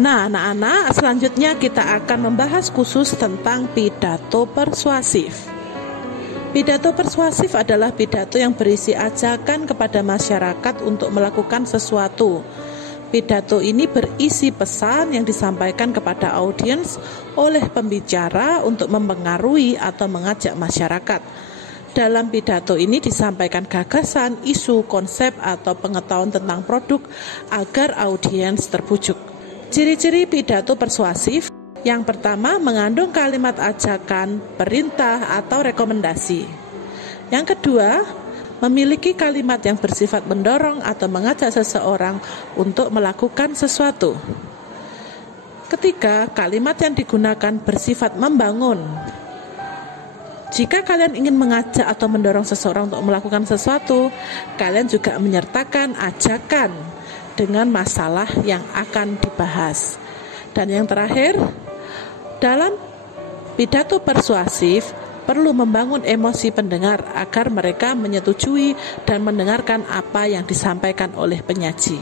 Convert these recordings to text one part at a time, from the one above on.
Nah, anak-anak, selanjutnya kita akan membahas khusus tentang pidato persuasif. Pidato persuasif adalah pidato yang berisi ajakan kepada masyarakat untuk melakukan sesuatu. Pidato ini berisi pesan yang disampaikan kepada audiens oleh pembicara untuk mempengaruhi atau mengajak masyarakat. Dalam pidato ini disampaikan gagasan, isu, konsep, atau pengetahuan tentang produk agar audiens terbujuk. Ciri-ciri pidato persuasif: yang pertama, mengandung kalimat ajakan, perintah, atau rekomendasi. Yang kedua, memiliki kalimat yang bersifat mendorong atau mengajak seseorang untuk melakukan sesuatu. Ketiga, kalimat yang digunakan bersifat membangun. Jika kalian ingin mengajak atau mendorong seseorang untuk melakukan sesuatu, kalian juga menyertakan ajakan dengan masalah yang akan dibahas. Dan yang terakhir, dalam pidato persuasif perlu membangun emosi pendengar agar mereka menyetujui dan mendengarkan apa yang disampaikan oleh penyaji.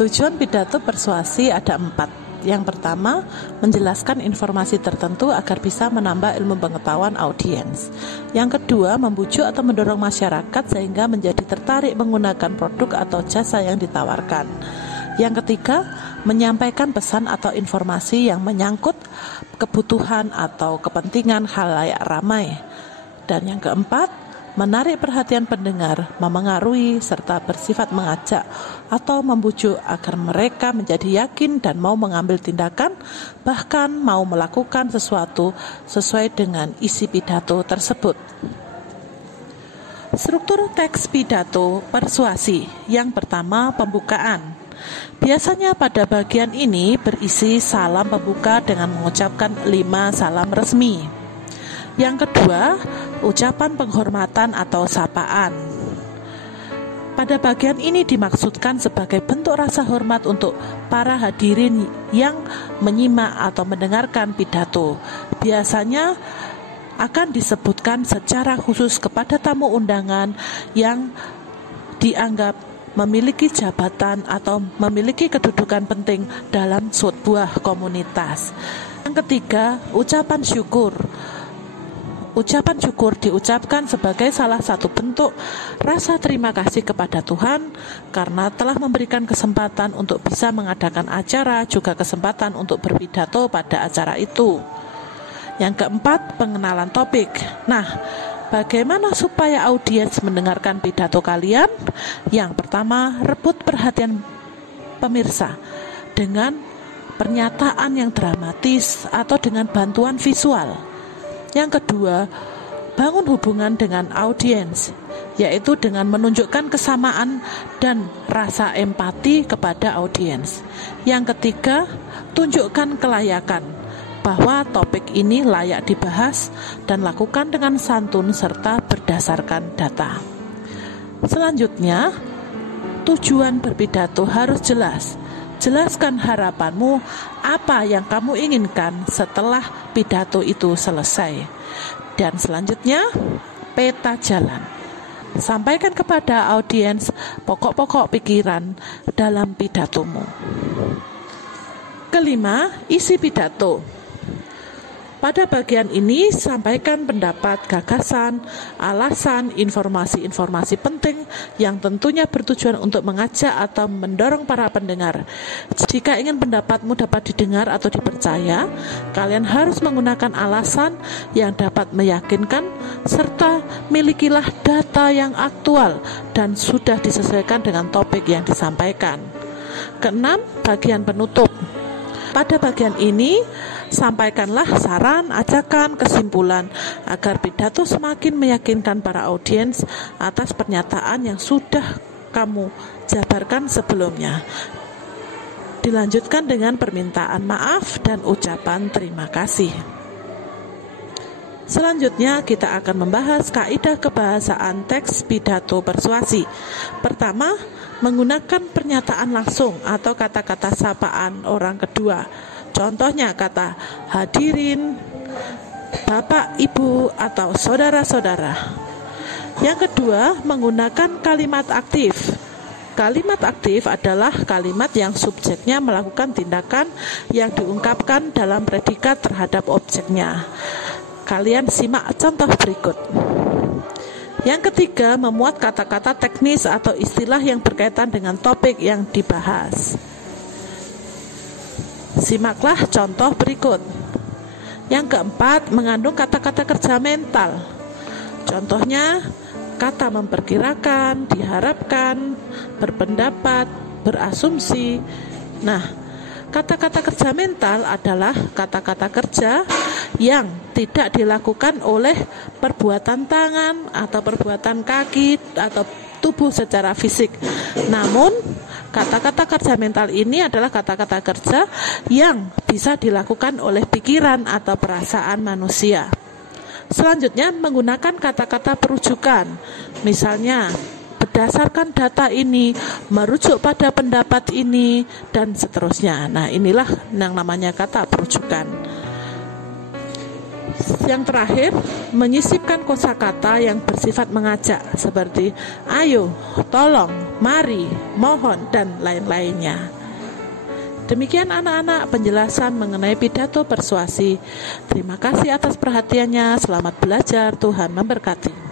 Tujuan pidato persuasi ada 4. Yang pertama, menjelaskan informasi tertentu agar bisa menambah ilmu pengetahuan audiens. Yang kedua, membujuk atau mendorong masyarakat sehingga menjadi tertarik menggunakan produk atau jasa yang ditawarkan. Yang ketiga, menyampaikan pesan atau informasi yang menyangkut kebutuhan atau kepentingan khalayak ramai. Dan yang keempat, menarik perhatian pendengar, memengaruhi, serta bersifat mengajak atau membujuk agar mereka menjadi yakin dan mau mengambil tindakan, bahkan mau melakukan sesuatu sesuai dengan isi pidato tersebut. Struktur teks pidato persuasi. Yang pertama, pembukaan. Biasanya pada bagian ini berisi salam pembuka dengan mengucapkan 5 salam resmi. Yang kedua, ucapan penghormatan atau sapaan. Pada bagian ini dimaksudkan sebagai bentuk rasa hormat untuk para hadirin yang menyimak atau mendengarkan pidato. Biasanya akan disebutkan secara khusus kepada tamu undangan yang dianggap memiliki jabatan atau memiliki kedudukan penting dalam sebuah komunitas. Yang ketiga, ucapan syukur. Ucapan syukur diucapkan sebagai salah satu bentuk rasa terima kasih kepada Tuhan karena telah memberikan kesempatan untuk bisa mengadakan acara, juga kesempatan untuk berpidato pada acara itu. Yang keempat, pengenalan topik. Nah, bagaimana supaya audiens mendengarkan pidato kalian? Yang pertama, rebut perhatian pemirsa dengan pernyataan yang dramatis atau dengan bantuan visual. Yang kedua, bangun hubungan dengan audiens, yaitu dengan menunjukkan kesamaan dan rasa empati kepada audiens. Yang ketiga, tunjukkan kelayakan, bahwa topik ini layak dibahas dan lakukan dengan santun serta berdasarkan data. Selanjutnya, tujuan berpidato harus jelas. Jelaskan harapanmu, apa yang kamu inginkan setelah pidato itu selesai. Dan selanjutnya, peta jalan. Sampaikan kepada audiens pokok-pokok pikiran dalam pidatomu. Kelima, isi pidato. Pada bagian ini, sampaikan pendapat, gagasan, alasan, informasi-informasi penting yang tentunya bertujuan untuk mengajak atau mendorong para pendengar. Jika ingin pendapatmu dapat didengar atau dipercaya, kalian harus menggunakan alasan yang dapat meyakinkan, serta milikilah data yang aktual dan sudah disesuaikan dengan topik yang disampaikan. Keenam, bagian penutup. Pada bagian ini, sampaikanlah saran, ajakan, kesimpulan agar pidato semakin meyakinkan para audiens atas pernyataan yang sudah kamu jabarkan sebelumnya. Dilanjutkan dengan permintaan maaf dan ucapan terima kasih. Selanjutnya kita akan membahas kaidah kebahasaan teks pidato persuasi. Pertama, menggunakan pernyataan langsung atau kata-kata sapaan orang kedua. Contohnya kata hadirin, bapak, ibu, atau saudara-saudara. Yang kedua, menggunakan kalimat aktif. Kalimat aktif adalah kalimat yang subjeknya melakukan tindakan yang diungkapkan dalam predikat terhadap objeknya. Kalian simak contoh berikut. Yang ketiga, memuat kata-kata teknis atau istilah yang berkaitan dengan topik yang dibahas. Simaklah contoh berikut. Yang keempat, mengandung kata-kata kerja mental. Contohnya, kata memperkirakan, diharapkan, berpendapat, berasumsi. Nah, kata-kata kerja mental adalah kata-kata kerja yang tidak dilakukan oleh perbuatan tangan atau perbuatan kaki atau tubuh secara fisik. Namun, kata-kata kerja mental ini adalah kata-kata kerja yang bisa dilakukan oleh pikiran atau perasaan manusia. Selanjutnya, menggunakan kata-kata perujukan. Misalnya, berdasarkan data ini, merujuk pada pendapat ini, dan seterusnya. Nah, inilah yang namanya kata perujukan. Yang terakhir, menyisipkan kosakata yang bersifat mengajak seperti ayo, tolong, mari, mohon, dan lain-lainnya. Demikian anak-anak penjelasan mengenai pidato persuasi. Terima kasih atas perhatiannya. Selamat belajar. Tuhan memberkati.